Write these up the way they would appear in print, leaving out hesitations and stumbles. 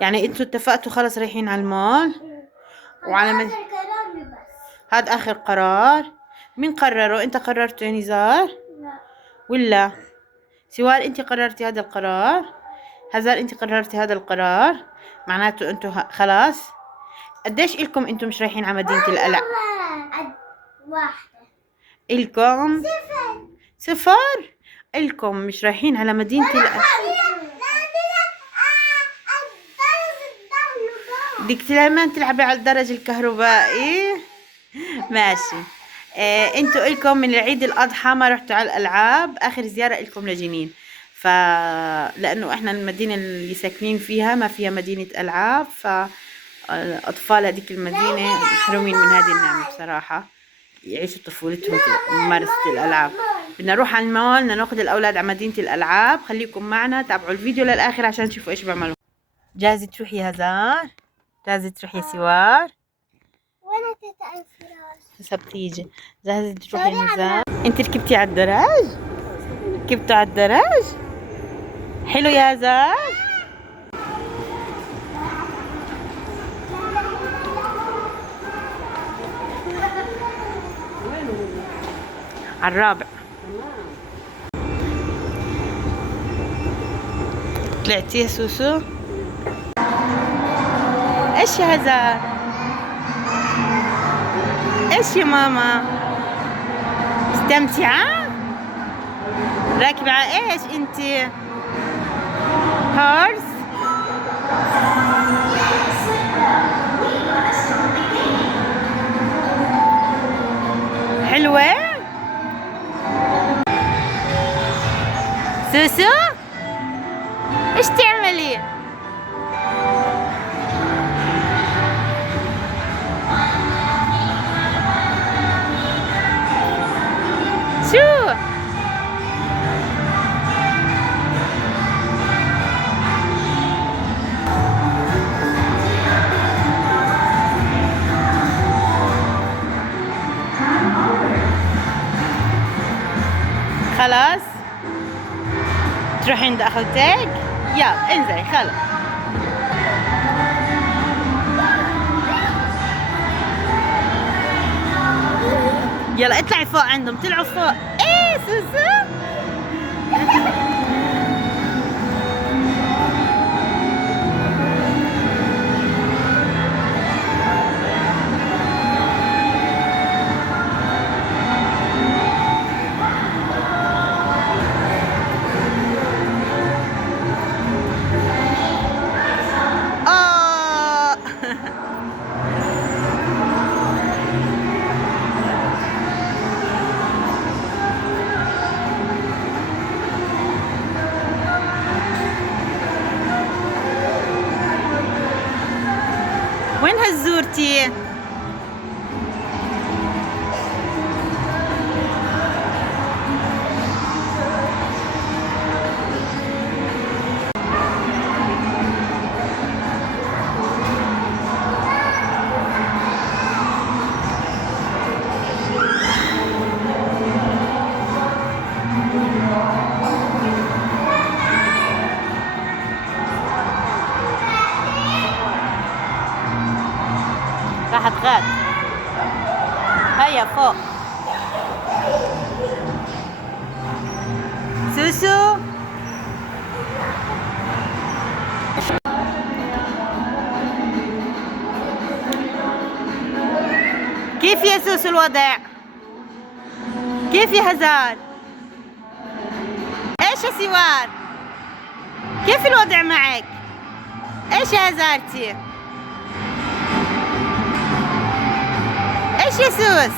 يعني انتوا اتفقتوا خلص رايحين على المول؟ وعلى هذا مد... آخر كلامي بس. هذا آخر قرار؟ مين قرره؟ انت قررته يا نزار لا. ولا سوال؟ انت قررتي هذا القرار؟ هزار انت قررتي هذا القرار؟ معناته انتوا خلاص. قديش إلكم انتوا مش رايحين على مدينة القلق؟ واحدة. إلكم صفر. صفر. إلكم مش رايحين على مدينة القلق. بدك لما تلعبي على الدرج الكهربائي. ماشي. انتوا إلكم من العيد الأضحى ما رحتوا على الألعاب، آخر زيارة إلكم لجنين. لأنه احنا المدينة اللي ساكنين فيها ما فيها مدينة ألعاب، أطفال هذيك المدينة محرومين من هذه النعمة بصراحة، يعيشوا طفولتهم في ممارسة الألعاب. بدنا نروح على المول، بدنا ناخذ الأولاد على مدينة الألعاب. خليكم معنا، تابعوا الفيديو للآخر عشان تشوفوا إيش بعملوا. جاهزة تروحي يا هزار؟ جاهزة تروحي يا سوار؟ وانا تتعب الفراش. هسه بتيجي. جاهزة تروحي يا هزار؟ انت ركبتي على الدراج؟ ركبتوا على الدراج؟ حلو يا هزار؟ على الرابع. طلعتي يا سوسو؟ ايش يا هزار؟ ايش يا ماما؟ مستمتعة؟ راكبة على ايش انتي؟ هورس؟ حلوة؟ سوسو؟ ايش تعملي؟ شو؟ خلاص تروحين عند اخوتك؟ يلا انزلي خلاص. يلا اطلعي فوق عندهم، طلعوا فوق. ايه سوسو؟ آه. وين هزورتي؟ راحت غاد. هيا فوق. سوسو كيف يا سوسو الوضع؟ كيف يا هزار؟ ايش يا سوار؟ كيف الوضع معك؟ ايش يا هزارتي؟ ايش يا سوس؟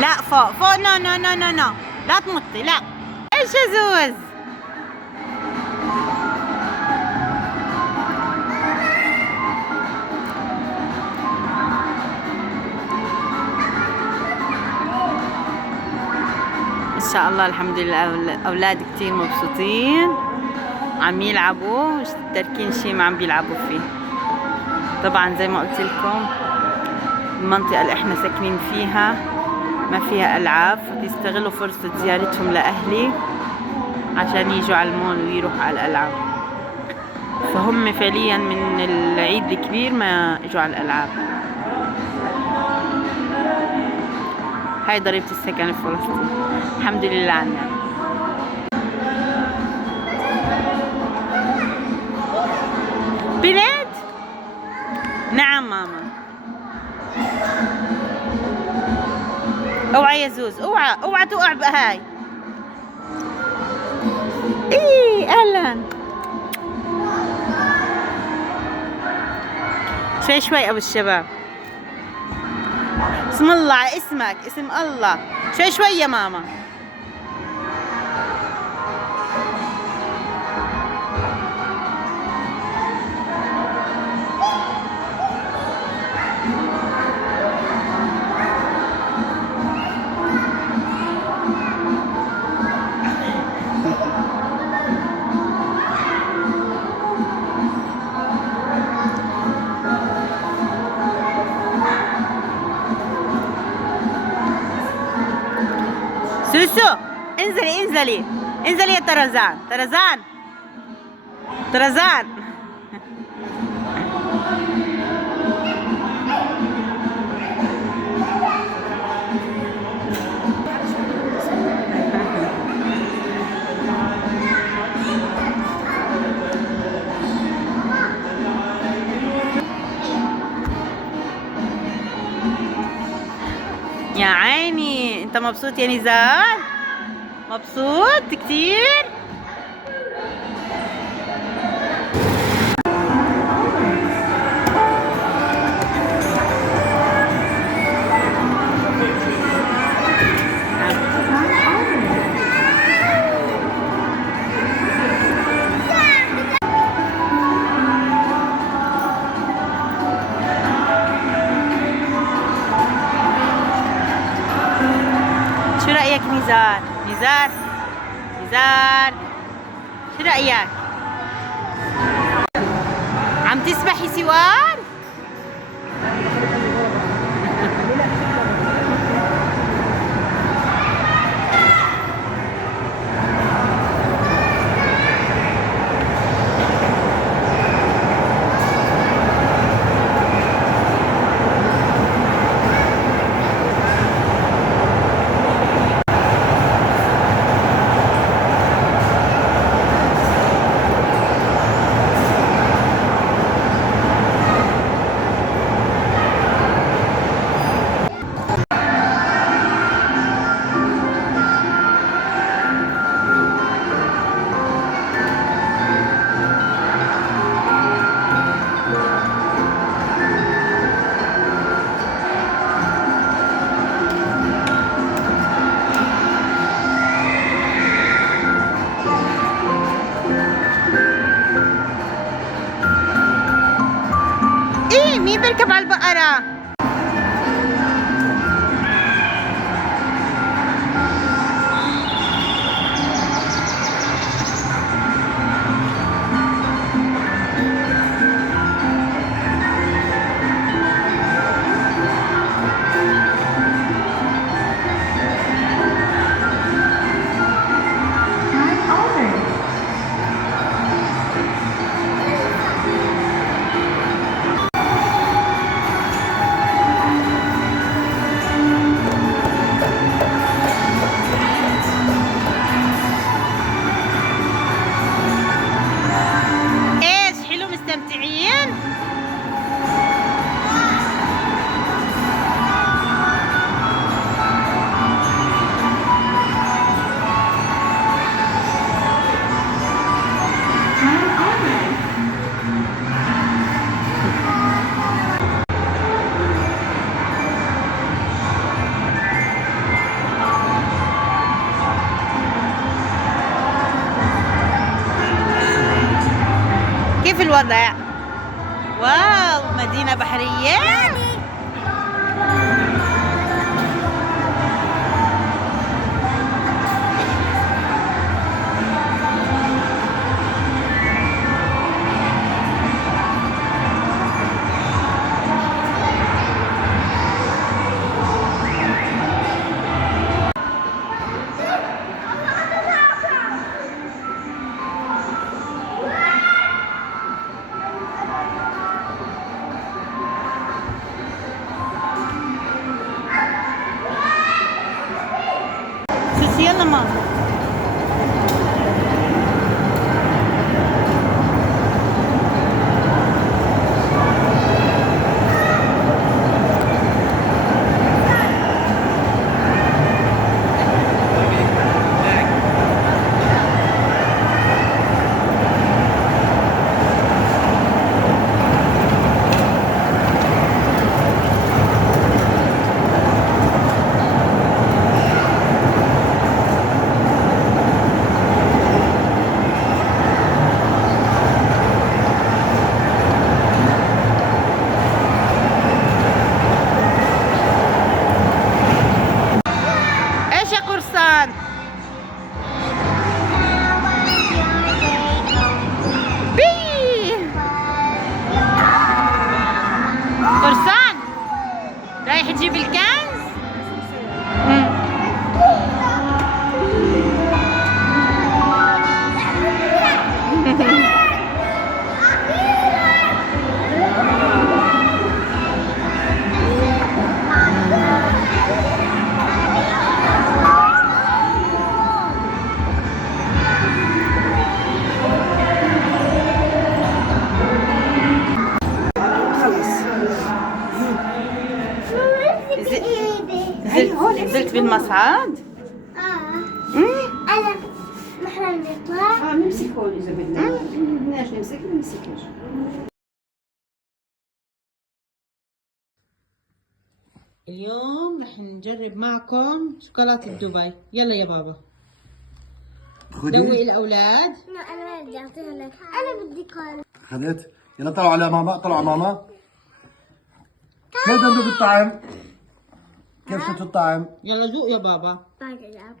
لا فوق فوق. نو نو نو نو نو، لا تمطي لا. ايش يا زوز؟ ان شاء الله الحمد لله الاولاد كتير مبسوطين، عم يلعبوا، مش تاركين شي ما عم بيلعبوا فيه. طبعا زي ما قلت لكم المنطقة اللي احنا ساكنين فيها ما فيها ألعاب، فبيستغلوا فرصة زيارتهم لأهلي عشان يجوا على المول ويروحوا على الألعاب. فهم فعليا من العيد الكبير ما اجوا على الألعاب. هاي ضريبة السكن الفلسطيني، الحمد لله على النعمة. بنت، نعم ماما. اوعى يا زوز، اوعى اوعى تقع بهاي. ايه اهلا. شوي ابو الشباب. اسم الله، اسمك اسم الله. شوي يا ماما. سوسو، انزلي انزلي انزلي يا طرزان، طرزان. يا عيني، انت مبسوط يا نزار؟ مبسوط كتير؟ شو رأيك نزار؟ نزار شو رأيك؟ عم تسبحي سوار؟ مين بيركب على البقرة؟ مستمتعين؟ كيف الوضع؟ واو، مدينة بحرية. ماشي يلا ماما. ايش يا قرصان؟ بي قرصان رايح تجيب الكنز؟ نزلت بالمصعد؟ أنا نحن نطلع. نمسك هون اذا بدنا. بدناش نمسك ما نمسكش. اليوم رح نجرب معكم شوكولاتة دبي. يلا يا بابا دوقي الأولاد. لا أنا بدي أعطيها لك. أنا بدي كارت. خذت. يلا طلعوا على ماما، طلعوا على ماما. كيف بدك الطعم؟ كيف شفت الطعم؟ يلا ذوق يا بابا. باقي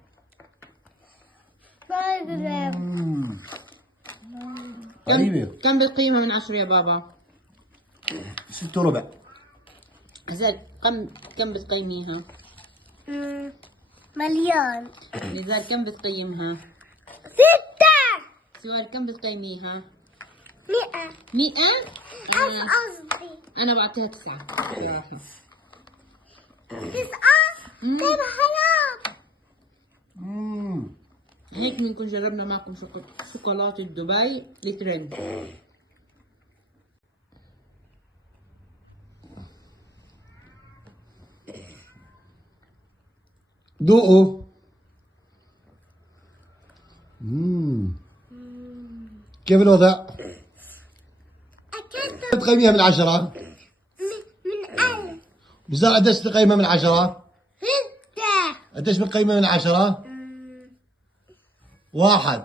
طيبة. كم بالقيمة من 10 يا بابا؟ 6 وربع. نزال كم بتقيميها؟ مليون. نزال كم بتقيمها؟ 6. سؤال كم بتقيميها؟ 100. 100؟ قصدي أنا بعطيها 9 صراحة. 9. طيب حرام. هيك بنكون جربنا معكم شوكولاتة دبي الترند. ذوقوا. كيف الوضع؟ أكلت تقيميها من 10؟ من 1000. بزار قديش تقيمها من 10؟ 6. قديش بتقيمها من 10؟ 1.